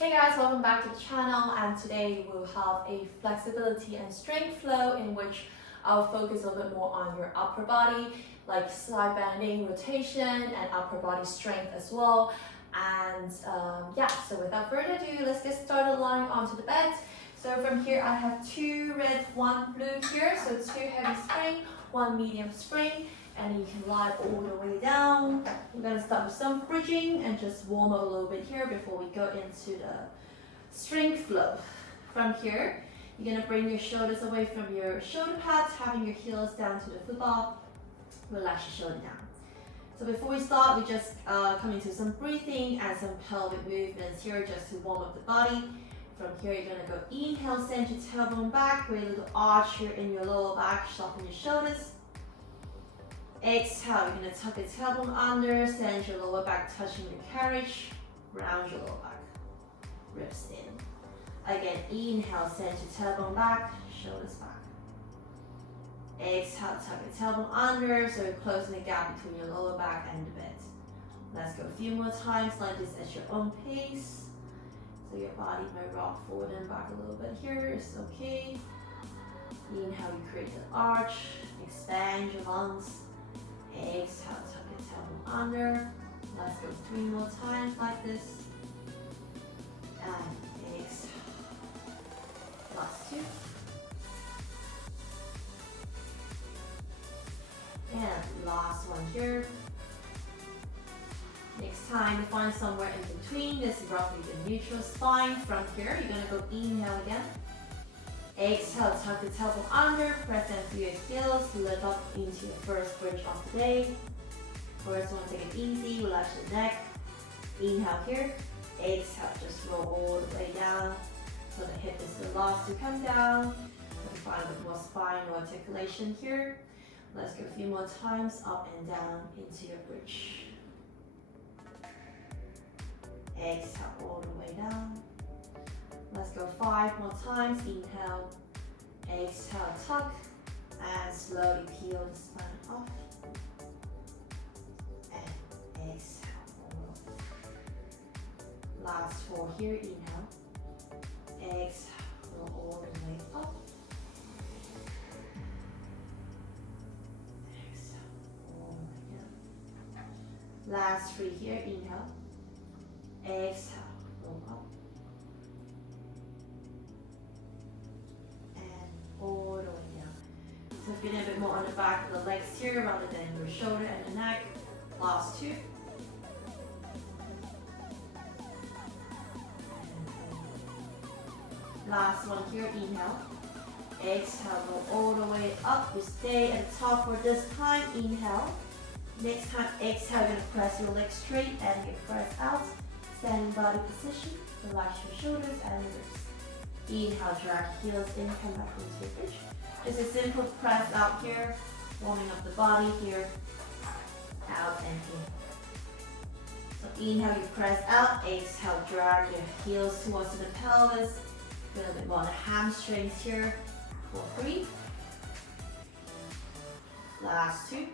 Hey guys, welcome back to the channel, and today we'll have a flexibility and strength flow in which I'll focus a little bit more on your upper body, like side bending, rotation, and upper body strength as well. And yeah, so without further ado, let's get started lying onto the bed. So from here I have 2 red, 1 blue here, so 2 heavy spring, 1 medium spring, and you can lie all the way down. We're gonna start with some bridging and just warm up a little bit here before we go into the strength flow. From here, you're gonna bring your shoulders away from your shoulder pads, having your heels down to the football. Relax your shoulder down. So before we start, we just come into some breathing and some pelvic movements here just to warm up the body. From here, you're gonna go inhale, send your tailbone back, create a little arch here in your lower back, soften your shoulders. Exhale, you're gonna tuck your tailbone under, send your lower back touching the carriage, round your lower back, ribs in. Again, inhale, send your tailbone back, shoulders back. Exhale, tuck your tailbone under, so you're closing the gap between your lower back and the bed. Let's go a few more times like this at your own pace. So your body may rock forward and back a little bit here, it's okay. Inhale, you create an arch, expand your lungs. Exhale, tuck your tailbone under. Let's go 3 more times like this. And exhale. Last 2. And last one here. Next time, find somewhere in between. This is roughly the neutral spine. From here, you're gonna go inhale again. Exhale, tuck the tailbone under, press down through your heels, lift up into your first bridge of the day. First one, take it easy, relax your neck. Inhale here. Exhale, just roll all the way down. So the hip is the last to come down. We find a bit more spine or articulation here. Let's go a few more times, up and down into your bridge. Exhale all the way down. Let's go 5 more times. Inhale, exhale, tuck, and slowly peel the spine off. And exhale, roll. Last 4 here. Inhale, exhale, roll all the way up. Exhale, all the way down. Last 3 here. Inhale, exhale, roll up. All the way down. So feeling a bit more on the back of the legs here rather than your shoulder and the neck. Last 2. Last one here, inhale. Exhale, go all the way up. You stay at the top for this time. Inhale. Next time, exhale, you're gonna press your legs straight and you press out. Standing body position. Relax your shoulders and your wrists. Inhale, drag heels in, come back into your bridge. Just a simple press out here, warming up the body here, out and in. So inhale, you press out, exhale, drag your heels towards the pelvis. A little bit more on the hamstrings here for 3. Last 2.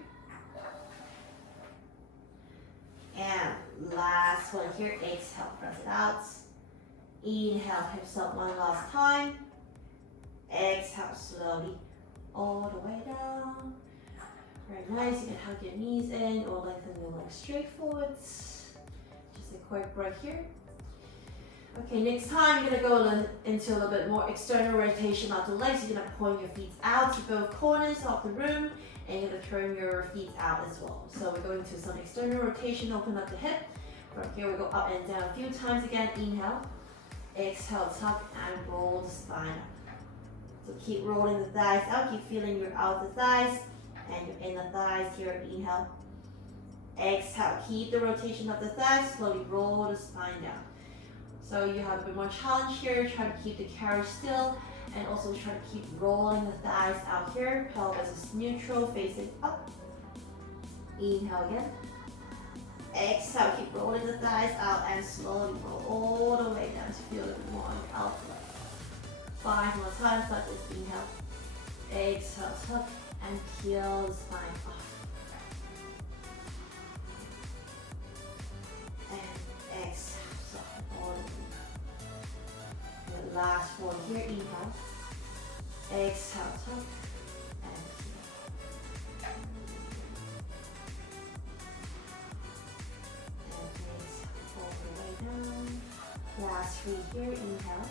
And last one here, exhale, press it out. Inhale, hips up one last time. Exhale, slowly all the way down. Very nice, you can hug your knees in or lengthen your legs straight forwards. Just a quick break here. Okay, next time you're gonna go into a little bit more external rotation of the legs. You're gonna point your feet out to both corners of the room and you're gonna turn your feet out as well. So we're going to some external rotation, open up the hip. From here we go up and down a few times again. Inhale. Exhale, tuck and roll the spine up. So keep rolling the thighs out, keep feeling your outer thighs and your inner thighs here. Inhale. Exhale, keep the rotation of the thighs, slowly roll the spine down. So you have a bit more challenge here, try to keep the carriage still and also try to keep rolling the thighs out here. Pelvis is neutral, facing up. Inhale again. Exhale, keep rolling the thighs out and slowly roll all the way down to feel a bit more on the outside. 5 more times like this. Inhale. Exhale, tuck and peel the spine off. And exhale, so all the way down. last one here, inhale. Exhale, tuck and heel. And exhale all the way down. Last three here, inhale.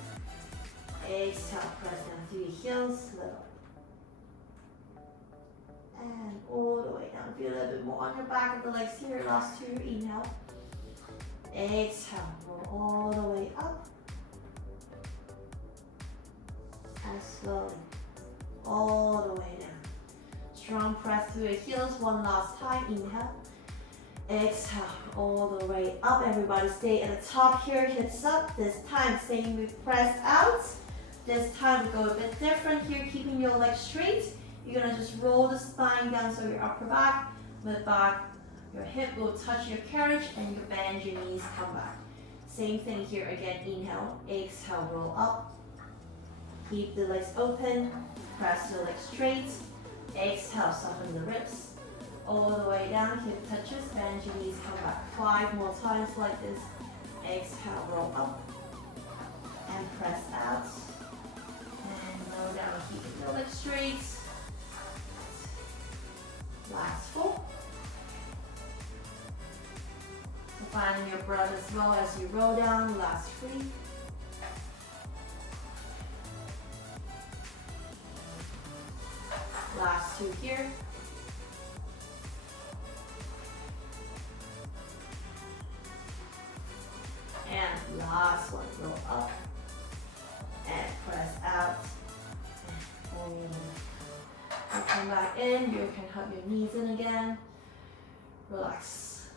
Exhale, press down through your heels, little. And all the way down. Feel a little bit more on your back of the legs here. Last two, inhale. Exhale, roll all the way up. And slowly, all the way down. Strong press through your heels. One last time, inhale. Exhale, all the way up. Everybody stay at the top here, hips up. This time, same with press out. This time we go a bit different here, keeping your legs straight. You're gonna just roll the spine down so your upper back, mid back, your hip will touch your carriage and you bend your knees, come back. Same thing here again, inhale, exhale, roll up. Keep the legs open, press the legs straight. Exhale, soften the ribs. All the way down, hip touches, bend your knees, come back. 5 more times like this. Exhale, roll up. And press out. And low down, keep the legs straight. Last 4. So finding your breath as well as you roll down. Last 3. Last 2 here. And last one, roll up. And press out. And come back in. You can hug your knees in again. Relax.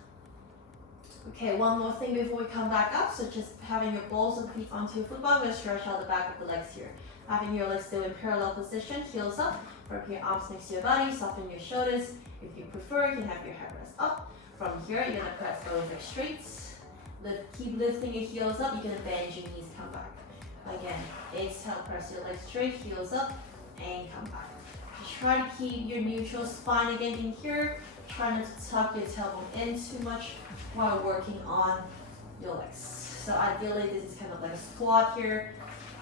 Okay, one more thing before we come back up. So just having your balls of feet onto your foot bar. We're going to stretch out the back of the legs here. Having your legs still in parallel position. Heels up. Wrap your arms next to your body. Soften your shoulders. If you prefer, you can have your head rest up. From here, you're going to press both legs straight. Keep lifting your heels up. You're going to bend your knees. Come back. Again, exhale. Press your legs straight. Heels up. And come back. Try to keep your neutral spine again in here. Try not to tuck your tailbone in too much while working on your legs. So ideally, this is kind of like a squat here.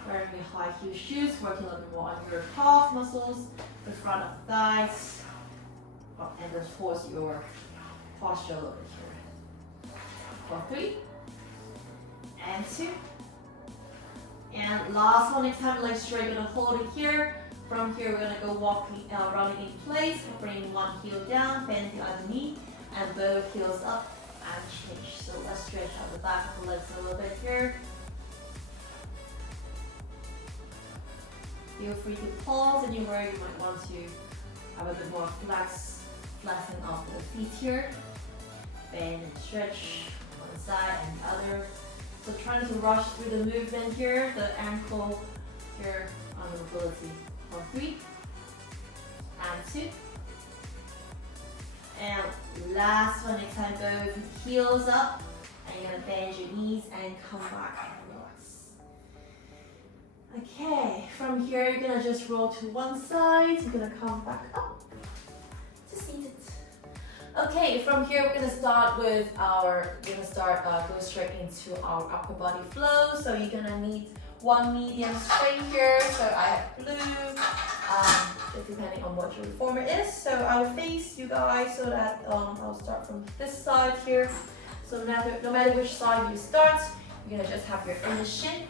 Wearing your high heel shoes, working a little bit more on your calf muscles, the front of the thighs, and just force your posture a little bit here. For 3, and 2, and last one. Next time, legs straight. Gonna hold it here. From here, we're gonna go walking, running in place. Bring one heel down, bend the other knee, and both heels up and change. So let's stretch out the back of the legs a little bit here. Feel free to pause anywhere you might want to have a bit more flexing of the feet here. Bend and stretch one side and the other. So trying to rush through the movement here, the ankle here on the mobility. For 3, and 2, and last one. Next time, both heels up, and you're gonna bend your knees and come back and relax. Okay, from here you're gonna just roll to one side. You're gonna come back up to seated. Okay, from here we're gonna start with go straight into our upper body flow. So you're gonna need one medium strength here. So I have blue, depending on what your reformer is. So I'll face you guys so that I'll start from this side here. So no matter which side you start, you're gonna just have your inner shin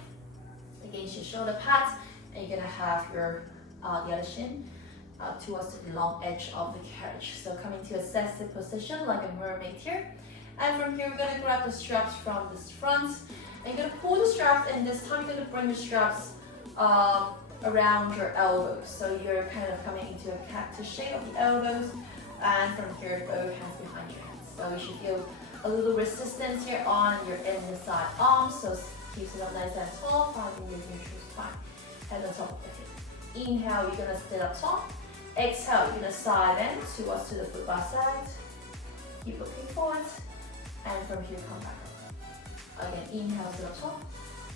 against your shoulder pads, and you're gonna have your the other shin towards the long edge of the carriage. So coming to a seated position like a mermaid here. And from here, we're gonna grab the straps from this front. And you're gonna pull the straps, and this time you're gonna bring the straps around your elbows. So you're kind of coming into a cactus shape of the elbows. And from here, both hands behind your head. So you should feel a little resistance here on your inner side arms. So keep it up nice and tall, finding your neutral spine. Head on top of the hip. Inhale, you're gonna sit up tall. Exhale, you're gonna side bend towards to the foot by side. Keep looking forward. And from here, come back up. Again, inhale to the top.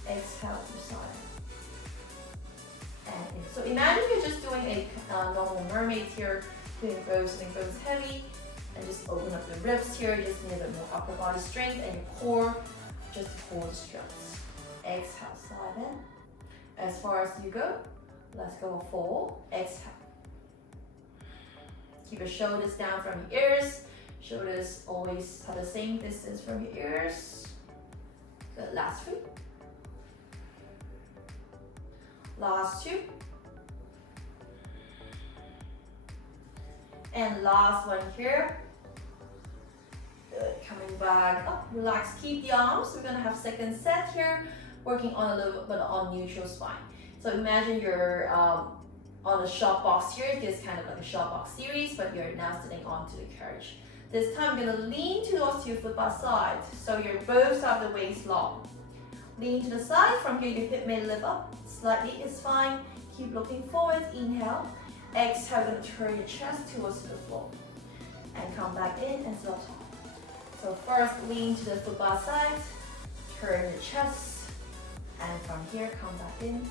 Exhale to the side. And in. So imagine you're just doing a normal mermaid here, doing bones heavy, and just open up the ribs here. You just need a bit more upper body strength, and your core, just core straps. Exhale, side bend. as far as you go. Let's go 4. Exhale. Keep your shoulders down from your ears. Shoulders always have the same distance from your ears. Good, last 3. Last 2. And last one here. Good, coming back up, relax, keep the arms. We're gonna have second set here, working on a little bit on neutral spine. So imagine you're on a short box here. This is kind of like a short box series, but you're now sitting onto the carriage. This time you're gonna lean towards your footbar side, so you're both sides of the waist long. Lean to the side. From here, your hip may lift up slightly. It's fine. Keep looking forward. Inhale. Exhale. You're gonna turn your chest towards the floor, and come back in and sit up tall. So first, lean to the footbar side. Turn your chest, and from here, come back in,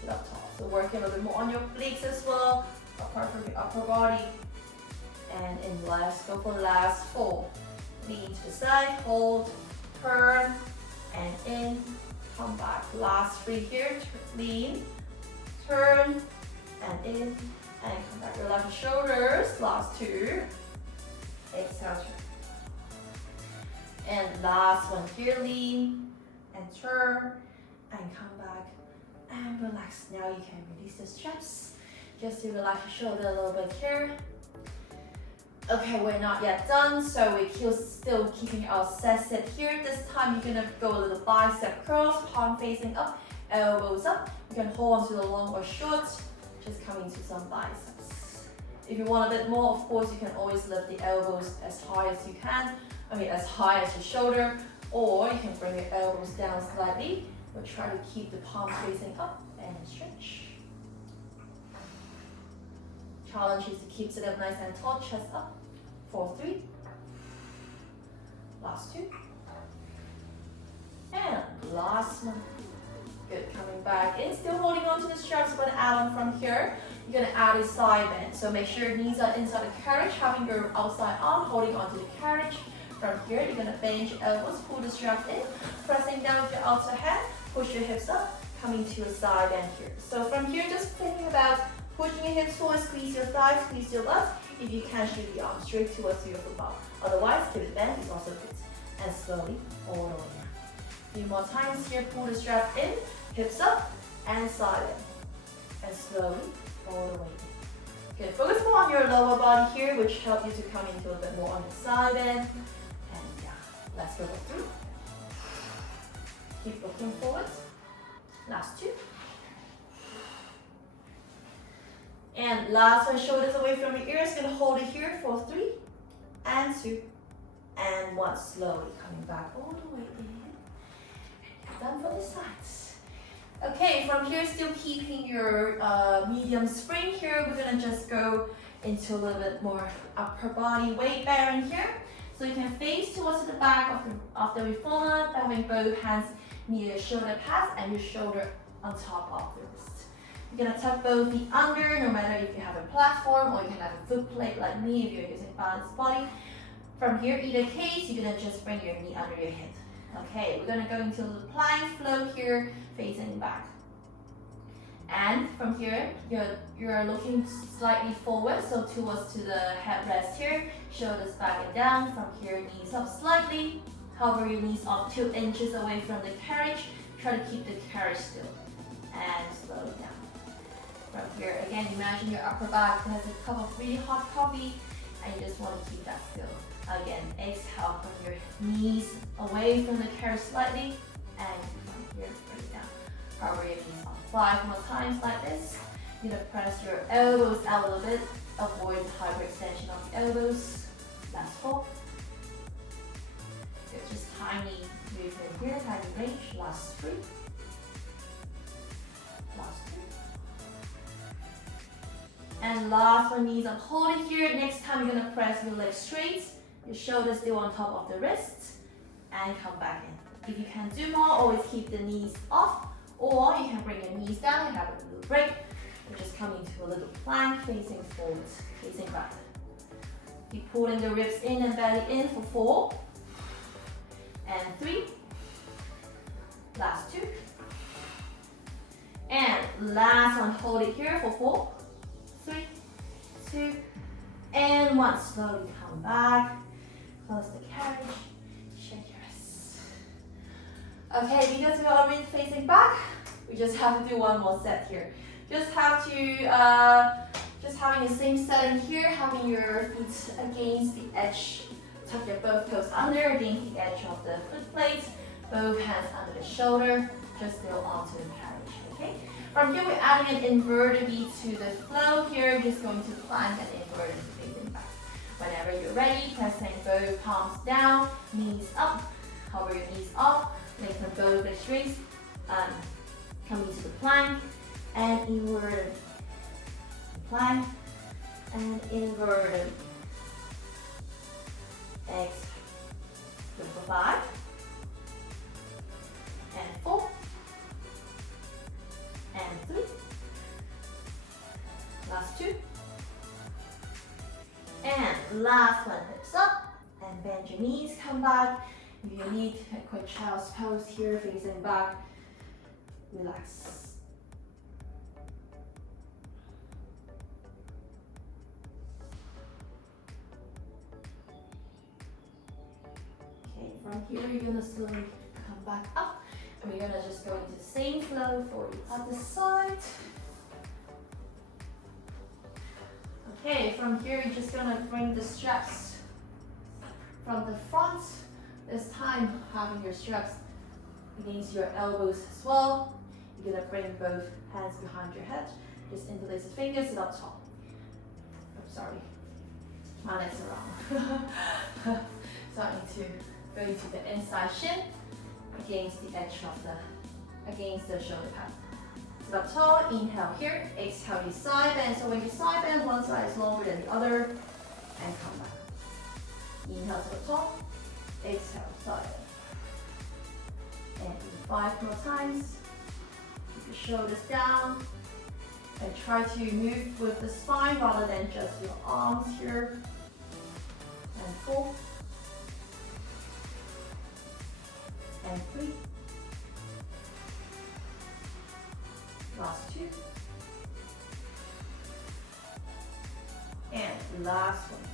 sit up tall. So working a little bit more on your obliques as well, apart from your upper body. And in let's go for the last 4. Lean to the side, hold, turn, and in, come back. Last 3 here, lean, turn, and in, and come back. Relax your shoulders, last 2. Exhale, turn. And last one here, lean, and turn, and come back, and relax. Now you can release the straps, just to relax your shoulder a little bit here. Okay, we're not yet done, so we're still keeping our set here. This time you're gonna go a little bicep curls, palm facing up, elbows up. You can hold on to the long or short, just coming to some biceps. If you want a bit more, of course, you can always lift the elbows as high as you can. As high as your shoulder, or you can bring your elbows down slightly, but try to keep the palm facing up and stretch. Challenge is to keep sit up nice and tall, chest up. 4, 3. Last 2. And last one. Good, coming back in, still holding on to the straps, but add on from here. You're gonna add a side bend. So make sure your knees are inside the carriage, having your outside arm holding onto the carriage. From here, you're gonna bend your elbows, pull the straps in, pressing down with your outer hand, push your hips up, coming to a side bend here. So from here, just thinking about pushing your hips forward, squeeze your thighs, squeeze your butt. If you can, shoot the arm straight towards your football. Otherwise, keep it bent, it's also good. And slowly, all the way down. A few more times here, pull the strap in, hips up, and side bend. And slowly, all the way down. Good, focus more on your lower body here, which helps you to come into a bit more on the side bend. Let's go through. Keep looking forward. Last 2. And last one, shoulders away from your ears. Gonna hold it here for 3 and 2 and 1. Slowly coming back all the way in. And done for the sides. Okay, from here, still keeping your medium spring here. We're gonna just go into a little bit more upper body weight bearing here. So you can face towards the back of the reformer, having both hands near your shoulder pads and your shoulder on top of the wrist. You're gonna tuck both the under, no matter if you have a platform or you can have a foot plate like me if you're using balanced body. From here, either case, you're gonna just bring your knee under your hip. Okay, we're gonna go into the plank flow here, facing back. And from here, you're looking slightly forward, so towards to the headrest here, shoulders back and down. From here, knees up slightly. Hover your knees up 2 inches away from the carriage. Try to keep the carriage still. And slow it down. From here, again, imagine your upper back has a cup of really hot coffee, and you just want to keep that still. Again, exhale from your knees away from the carriage slightly, and from here, bring it down. Hover your knees up 5 more times like this. You're gonna press your elbows out a little bit. Avoid hyperextension of the elbows. Last 4. Good, just tiny movement here, tiny range. Last 3. Last 2. And last one, knees up, hold it here. Next time you're gonna press your legs straight, your shoulders still on top of the wrists, and come back in. If you can do more, always keep the knees off, or you can bring your knees down and have a little break. We're just coming to a little plank, facing forward, facing back. Keep pulling the ribs in and belly in for 4, and 3, last 2, and last one, hold it here for 4, 3, 2, and 1. Slowly come back, close the carriage, shake your wrists. Okay, because we're already facing back, we just have to do one more set here. Just have to, just having the same setting here, having your feet against the edge. Tuck your both toes under against the edge of the foot plate. Both hands under the shoulder. Just go onto the carriage, okay? From here, we're adding an inverted V to the flow here. Just going to plank and inverted facing back. Whenever you're ready, pressing both palms down, knees up. Hover your knees up. Lengthen both legs straight. Coming to the plank and inverted. Plank and inverted. Exhale. Good for 5 and 4 and 3. Last 2 and last one. Hips up and bend your knees. Come back. If you need a quick child's pose here, facing back. Relax. From here, you're gonna slowly come back up, and we're gonna just go into the same flow for the other side. Okay, from here, you're just gonna bring the straps from the front. This time, having your straps against your elbows as well. You're gonna bring both hands behind your head. Just interlace the fingers, sit up tall. Oh, sorry, my legs are wrong. So I need to go into the inside shin against the edge of against the shoulder pad. Sit up tall, inhale here, exhale you side bend. So when you side bend, one side is longer than the other, and come back. Inhale, sit up tall, exhale, side bend. And do 5 more times. Keep your shoulders down, and try to move with the spine rather than just your arms here. And 4. And 3. Last 2. And last one.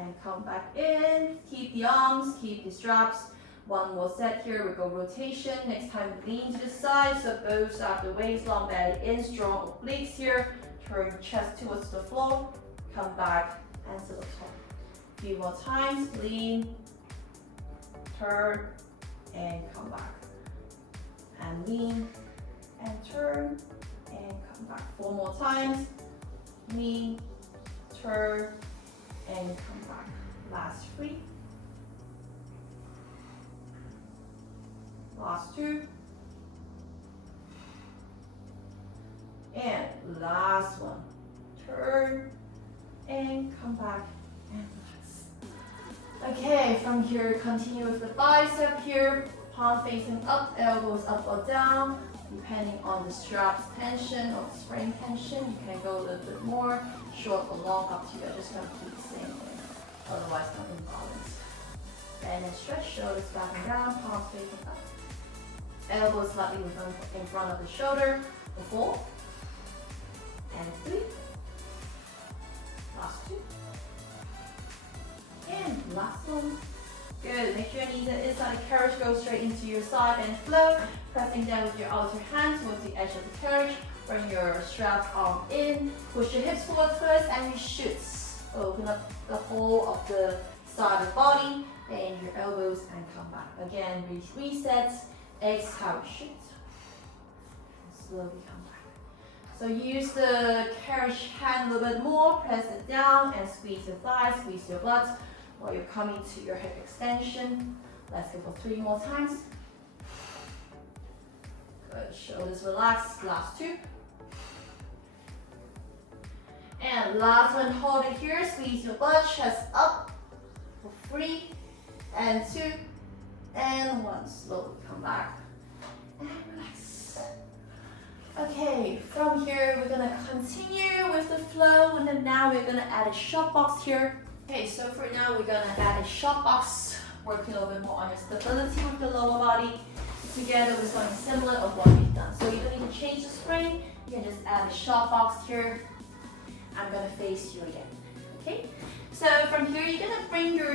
And come back in. Keep the arms, keep the straps. One more set here. We go rotation. Next time lean to the side. So both sides of the waist, long belly in, strong obliques here. Turn chest towards the floor. Come back and sit up tall. A few more times. Lean. Turn and come back, and lean and turn and come back. 4 more times. Lean, turn and come back. Last 3. Last 2. And last one. Turn and come back. And okay, from here, continue with the bicep here, palm facing up, elbows up or down, depending on the straps tension or the spring tension. You can go a little bit more, short or long, up to you. I'm just going to keep the same thing, otherwise not imbalance. Bend and stretch, shoulders back and down, palms facing up. Elbows slightly in front of the shoulder for 4 and 3. Last 2. And last one. Good. Make sure your knees are inside the carriage. Go straight into your side and flow. Pressing down with your outer hand towards the edge of the carriage. Bring your strap arm in. Push your hips forward first, and you should open up the whole of the side of the body. Bend your elbows and come back. Again, reset. Exhale, shoot. And slowly come back. So use the carriage hand a little bit more. Press it down and squeeze your thighs, squeeze your butt while you're coming to your hip extension. Let's go for 3 more times. Good. Shoulders relaxed. Last 2. And last one. Hold it here. Squeeze your butt. Chest up for 3 and 2 and 1. Slowly come back and relax. Okay, from here we're gonna continue with the flow, and then now we're gonna add a shot box here. Okay, so for now we're gonna add a shot box, working a little bit more on your stability with the lower body. together with something similar of what we've done. So you don't need to change the spring. You can just add a short box here. I'm gonna face you again. Okay. So from here, you're gonna bring your,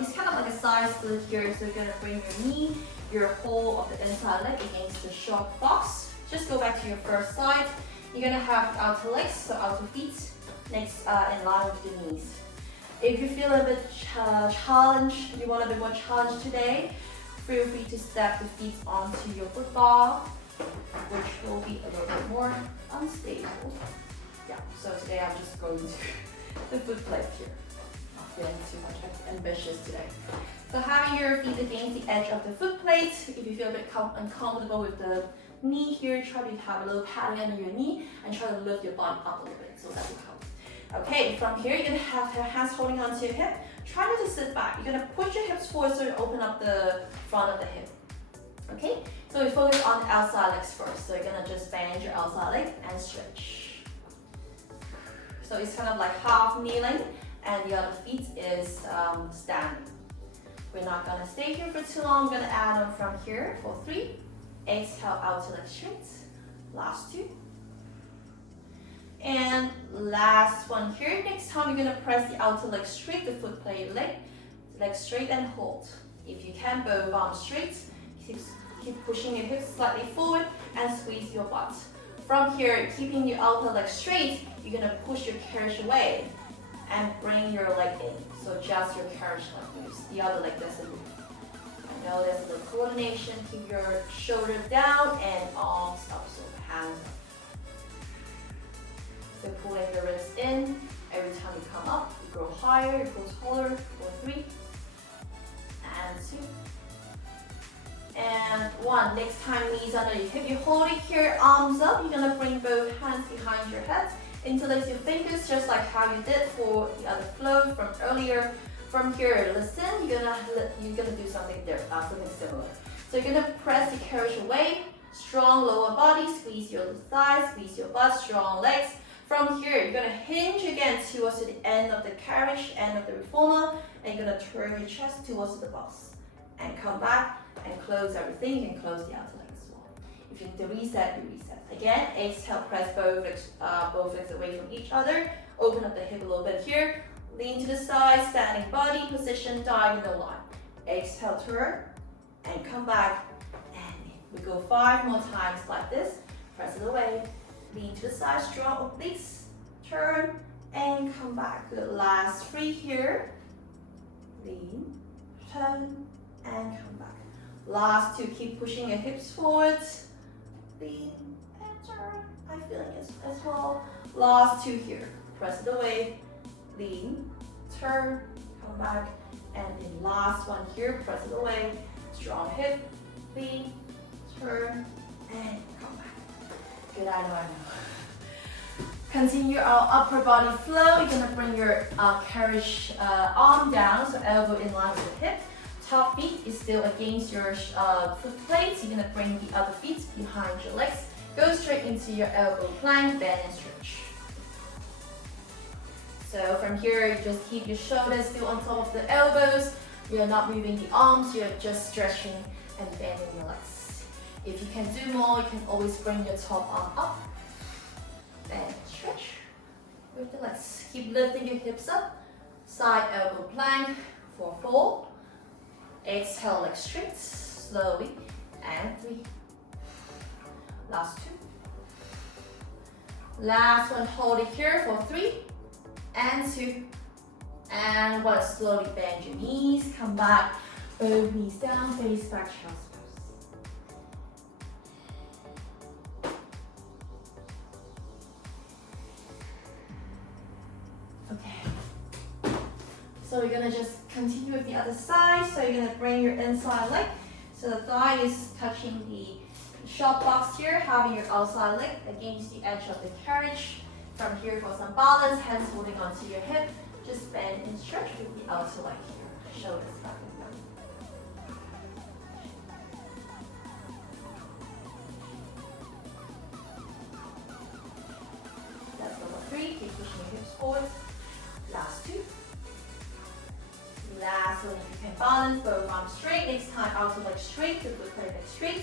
it's kind of like a side split here. So you're gonna bring your knee, your whole of the inside leg against the short box. Just go back to your first side. You're gonna have outer legs, so outer feet, next in line with the knees. If you feel a bit challenged, you want a bit more challenge today, feel free to step the feet onto your football, which will be a little bit more unstable. Yeah, so today I'm just going to the foot plate here. Not feeling too much ambitious today. So having your feet against the edge of the foot plate, if you feel a bit uncomfortable with the knee here, try to have a little padding under your knee and try to lift your body up a little bit, so that will help. Okay, from here, you're gonna have your hands holding onto your hip. Try not to sit back. You're gonna push your hips forward so you open up the front of the hip. Okay, so we focus on the outside legs first. So you're gonna just bend your outside leg and stretch. So it's kind of like half kneeling and the other feet is standing. We're not gonna stay here for too long. We're gonna add on from here for 3. Exhale, outer leg straight. Last 2. And last one here. Next time you're gonna press the outer leg straight, the foot plate leg straight and hold. If you can, both arms straight. Keep pushing your hips slightly forward and squeeze your butt. From here, keeping your outer leg straight, you're gonna push your carriage away and bring your leg in. So just your carriage leg moves. The other leg doesn't move. I know there's a little coordination. Keep your shoulders down and arms up, so hands up. So pulling the wrists in. Every time you come up, you grow higher, you grow taller for 3 and 2 and 1. Next time, knees under your hip. You hold it here, arms up. You're gonna bring both hands behind your head. Interlace your fingers just like how you did for the other flow from earlier. From here, listen. You're gonna do something there, something similar. So you're gonna press the carriage away. Strong lower body. Squeeze your thighs. Squeeze your butt. Strong legs. From here, you're gonna hinge again towards the end of the carriage, end of the reformer, and you're gonna turn your chest towards the boss. And come back and close everything. You can close the outer leg as well. If you need to reset, you reset. Again, exhale, press both legs away from each other. Open up the hip a little bit here. Lean to the side, standing body position, diagonal line. Exhale, turn, and come back. And we go 5 more times like this. Press it away. Lean to the side, strong obliques, turn, and come back. Good, last 3 here. Lean, turn, and come back. Last 2, keep pushing your hips forward. Lean, and turn. I'm feeling it as well. Last 2 here. Press it away. Lean, turn, come back. And then last one here, press it away. Strong hip, lean, turn, and come back. Good, I know. Continue our upper body flow. You're gonna bring your carriage arm down, so elbow in line with the hip. Top feet is still against your foot plates. You're gonna bring the other feet behind your legs. Go straight into your elbow plank, bend and stretch. So from here, you just keep your shoulders still on top of the elbows. You're not moving the arms, you're just stretching and bending your legs. If you can do more, you can always bring your top arm up and stretch with the legs. Keep lifting your hips up. Side elbow plank for 4. Exhale, legs straight, slowly, and 3. Last 2. Last one, hold it here for 3 and 2. And 1, slowly bend your knees, come back, both knees down, face back, chest pose. Okay. So we're gonna just continue with the other side. So you're gonna bring your inside leg. So the thigh is touching the short box here, having your outside leg against the edge of the carriage. From here for some balance, hands holding onto your hip. Just bend and stretch with the outer leg here. Shoulders back and down. That's number 3. Keep pushing your hips forward. Last 2. Last one, if you can balance, both arms straight. Next time, outer leg straight, the foot leg straight.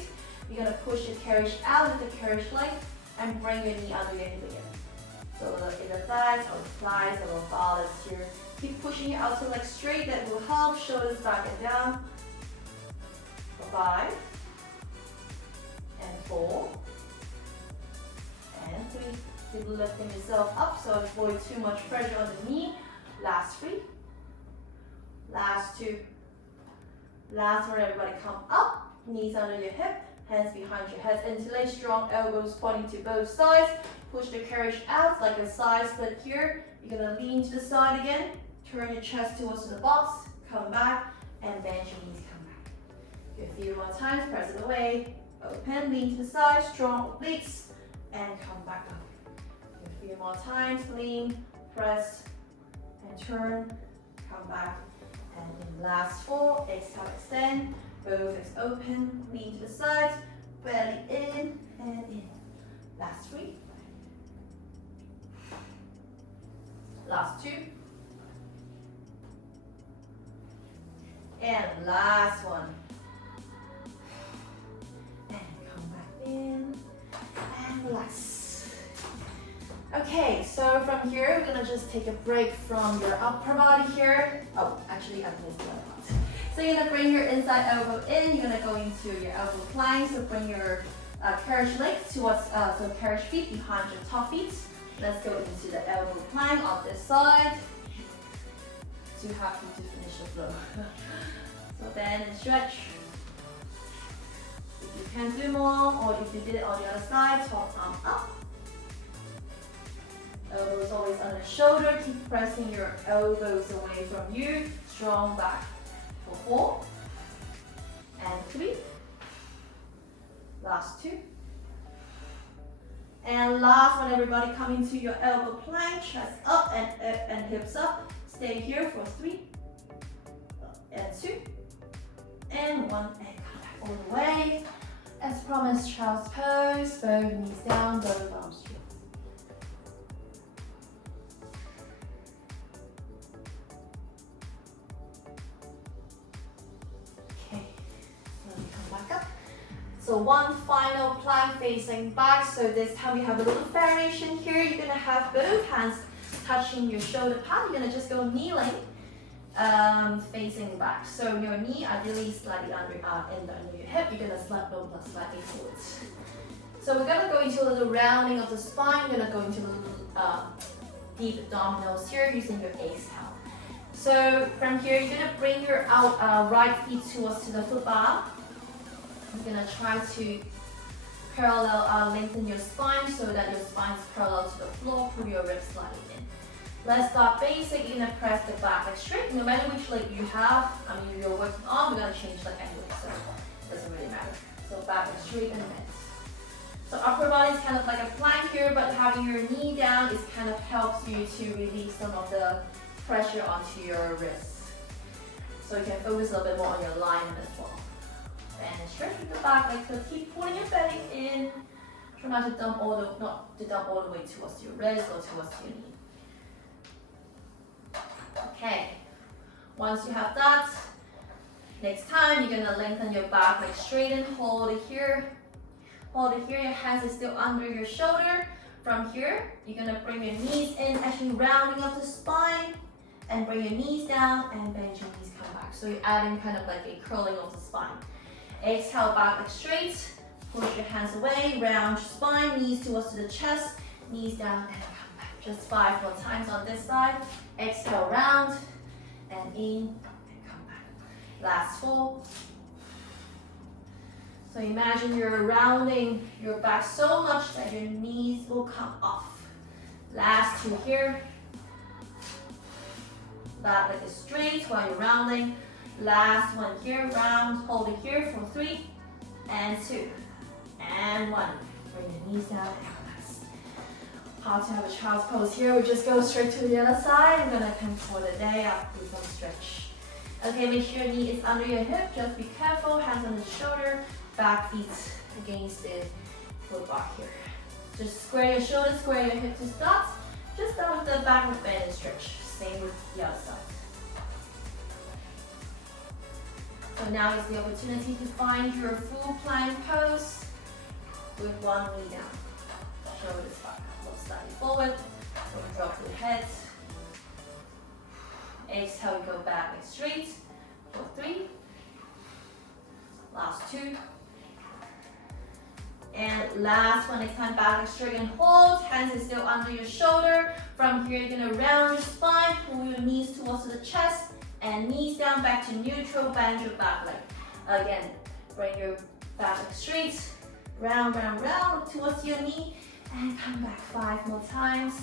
You're gonna push the carriage out with the carriage leg and bring your knee under your hip again. So the inner thighs, outer thighs, a little balance here. Keep pushing your outer leg straight, that will help. Shoulders back and down. For 5, and 4, and 3. Keep lifting yourself up, so avoid too much pressure on the knee. Last 3. Last 2. Last one, everybody come up. Knees under your hip, hands behind your head. Interlace, strong elbows pointing to both sides. Push the carriage out like a side split here. You're gonna lean to the side again. Turn your chest towards the box. Come back and bend your knees, come back. Do a few more times, press it away. Open, lean to the side, strong obliques, and come back up. Do a few more times, lean, press, and turn, come back. And in last 4, exhale, extend, both legs open, lean to the sides, belly in and in. Last 3. Last 2. And last one. And come back in and relax. Okay, so from here, we're gonna just take a break from your upper body here. Oh, actually, I missed the other part. So you're gonna bring your inside elbow in. You're gonna go into your elbow plank. So bring your carriage legs towards, so carriage feet behind your top feet. Let's go into the elbow plank on this side. Too happy to finish the flow. So bend and stretch. If you can do more, or if you did it on the other side, top arm up. Elbows always on the shoulder. Keep pressing your elbows away from you. Strong back. For 4 and 3. Last 2. And last one, everybody, come into your elbow plank, chest up and hips up. Stay here for 3 and 2 and 1 and come back all the way. As promised, child's pose, both knees down, both arms straight. Okay, let me come back up. So one final plank facing back. So this time we have a little variation here. You're gonna have both hands touching your shoulder pad. You're gonna just go kneeling, facing back. So your knee ideally slightly under your hip. You're gonna slide both slightly forwards. So we're gonna go into a little rounding of the spine. You're gonna go into a little deep abdominals here using your exhale. So from here, you're gonna bring your right feet towards the foot bar. You're gonna try to parallel lengthen your spine so that your spine is parallel to the floor. Pull your ribs slightly in. Let's start basic. You're gonna press the back leg straight. No matter which leg you have, you're working on, we're gonna change leg anyway, so it doesn't really matter. So back leg straight and bend. So upper body is kind of like a plank here, but having your knee down is kind of helps you to release some of the pressure onto your wrists. So you can focus a little bit more on your alignment as well. And stretch with the back leg, so keep pulling your belly in. Try not to dump all the way towards your wrist or towards your knee. Okay, once you have that, next time you're gonna lengthen your back leg straight and hold it here. Hold it here, your hands are still under your shoulder. From here, you're gonna bring your knees in, actually rounding up the spine, and bring your knees down and bend your knees, come back. So you're adding kind of like a curling of the spine. Exhale, back leg straight. Push your hands away, round your spine, knees towards the chest, knees down and come back. Just 5 more times on this side. Exhale, round and in and come back. Last 4. So imagine you're rounding your back so much that your knees will come off. Last 2 here. Back leg is straight while you're rounding. Last one here, round, hold it here for 3 and 2 and 1. Bring your knees down and relax. How to have a child's pose here. We just go straight to the other side. We're gonna come for the day after we stretch. Okay, make sure your knee is under your hip. Just be careful, hands on the shoulder, back feet against the foot bar here. Just square your shoulders, square your hips to start. Just start with the back of bend and stretch. Same with the other side. So now is the opportunity to find your full plank pose with one knee down. Shoulders back, look slightly forward. So we drop the head. Exhale, go back leg straight for 3. Last 2. And last one, next time back leg straight and hold. Hands is still under your shoulder. From here, you're gonna round your spine, pull your knees towards the chest, and knees down back to neutral, bend your back leg. Again, bring your back leg straight, round, round, round, look towards your knee, and come back 5 more times.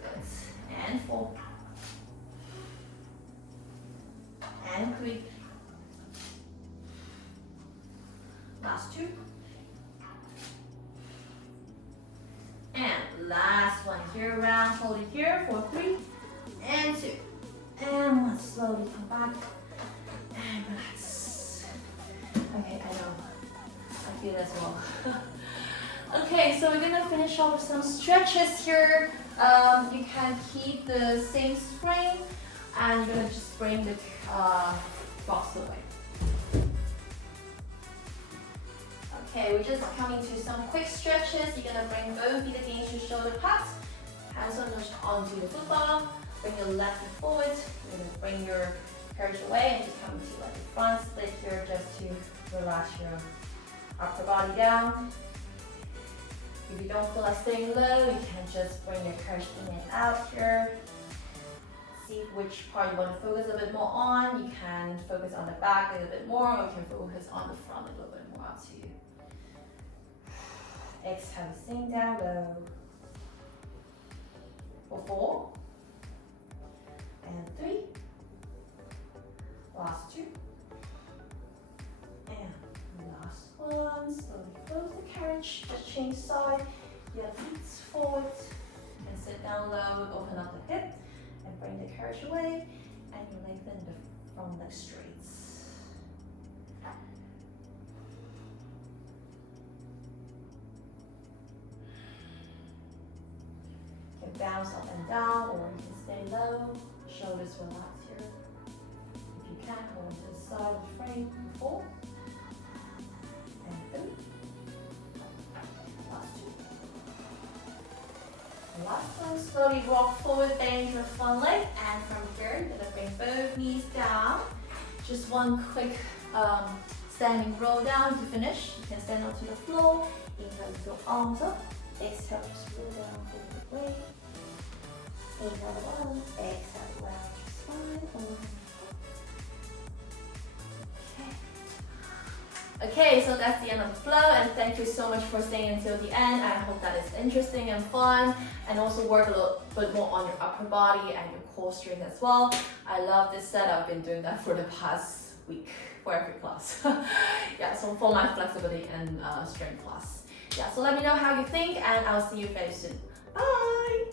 Good. And 4. And 3. Last 2. And last one here, round, hold it here for 3 and 2. And 1, slowly come back and relax. Okay, I know, I feel as well. Okay, so we're gonna finish off with some stretches here. You can keep the same spring and you're gonna just bring the box away. Okay, we're just coming to some quick stretches. You're gonna bring both feet against your shoulder pads, hands onto the football. Bring your left foot forward. You're gonna bring your carriage away and just come to like a front split here just to relax your upper body down. If you don't feel like staying low, you can just bring your carriage in and out here. See which part you want to focus a bit more on. You can focus on the back a little bit more, or you can focus on the front a little bit more, up to you. Exhale, sink down low. For 4. And 3. Last 2. And last one. Slowly close the carriage. Just change side. Your feet forward. And sit down low. Open up the hip. And bring the carriage away. And you lengthen the front leg straight. You can bounce up and down, or you can stay low. Shoulders relax here. If you can, go into the side of the frame. 4. And 3. Last 2. Last one, slowly rock forward, bend your front leg. And from here, you're gonna bring both knees down. Just one quick standing roll down to finish. You can stand onto the floor. Inhale, lift your arms up. Exhale, just roll down forward way. Inhale the bottom, exhale round your spine. Okay, so that's the end of the flow, and thank you so much for staying until the end. I hope that is interesting and fun, and also work a little bit more on your upper body and your core strength as well. I love this set. I've been doing that for the past week for every class. Yeah, so for my flexibility and strength class. Yeah, so let me know how you think, and I'll see you very soon. Bye!